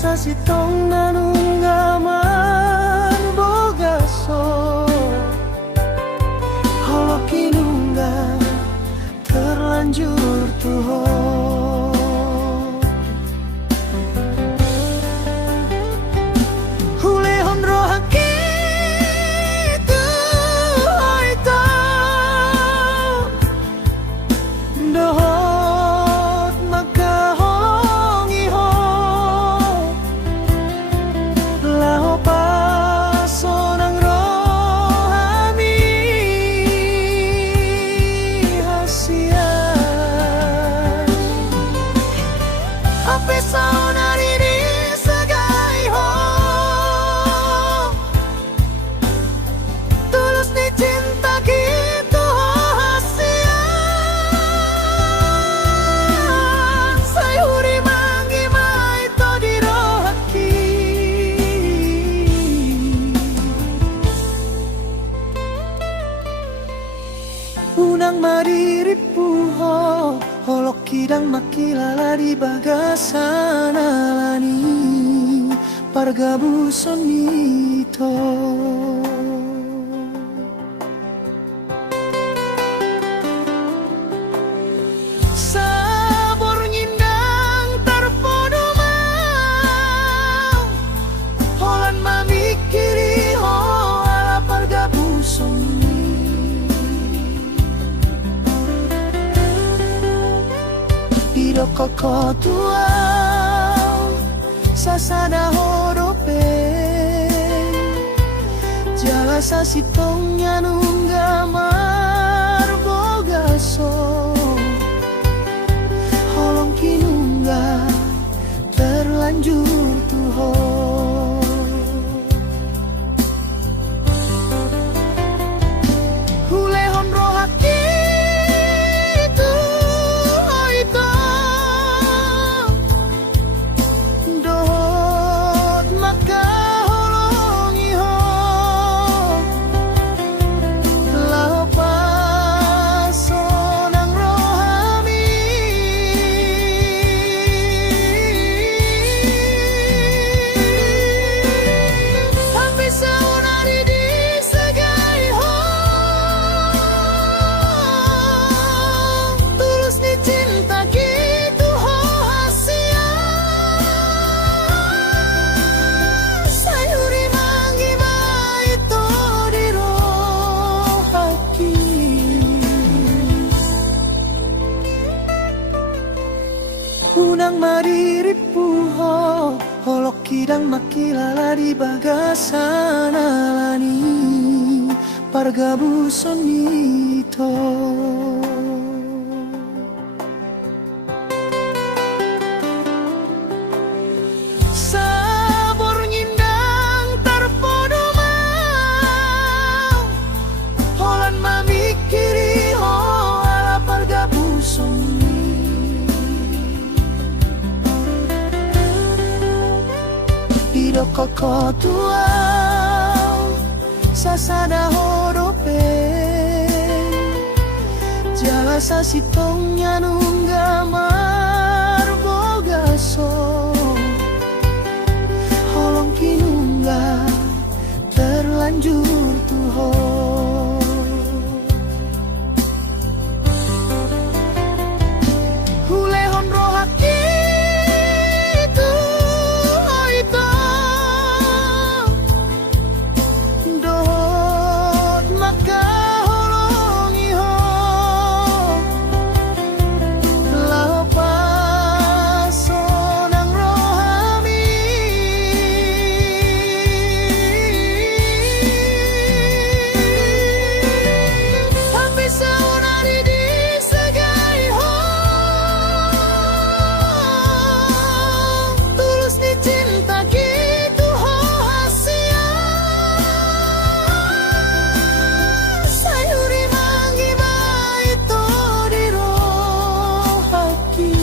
sasitong nanunggaman bogaso holo kinungga terlanjur tuho hulehon rohaki tu hoito dohot magkahongi ho laho paso ng rohami hasian apesaw na riri sa gayho tulus ni cinta gitu hasian sayuri mangi maito di rohaki unang mariripuho holok kidang makilala di bagasan alani pargabuson nito sabor nyindang tarpodomang holan mamikiri ho ala pargabuson Piro kokotuau sasada horope jala sasitongnya nunggamar bogaso holong kinungga terlanjur tuho hulehon rohaki tu hoito dohot magkahongi ho laho paso ng rohami apesaw na riri sa gayho tulus ni cinta gitu ho hasian sayuri mangi maito di rohaki unang mariripuho holok kidang makilala di bagasan alani pargabuson nito sabor nyindang tarpodomang holan mamikiri ho ala pargabuson Piro kokotuau sasada horope jala sasitongnya nunggamar bogaso holong kinungga terlanjur tuho hulehon rohaki tu hoito dohot magkahongi ho laho paso ng rohami apesaw na riri sa gayho tulus ni cinta gitu ho hasian sayuri mangi maito di rohaki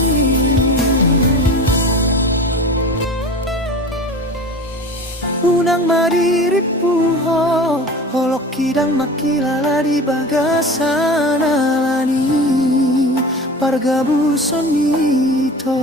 unang mariripuho holok kidang makilala di bagasan alani pargabuson nito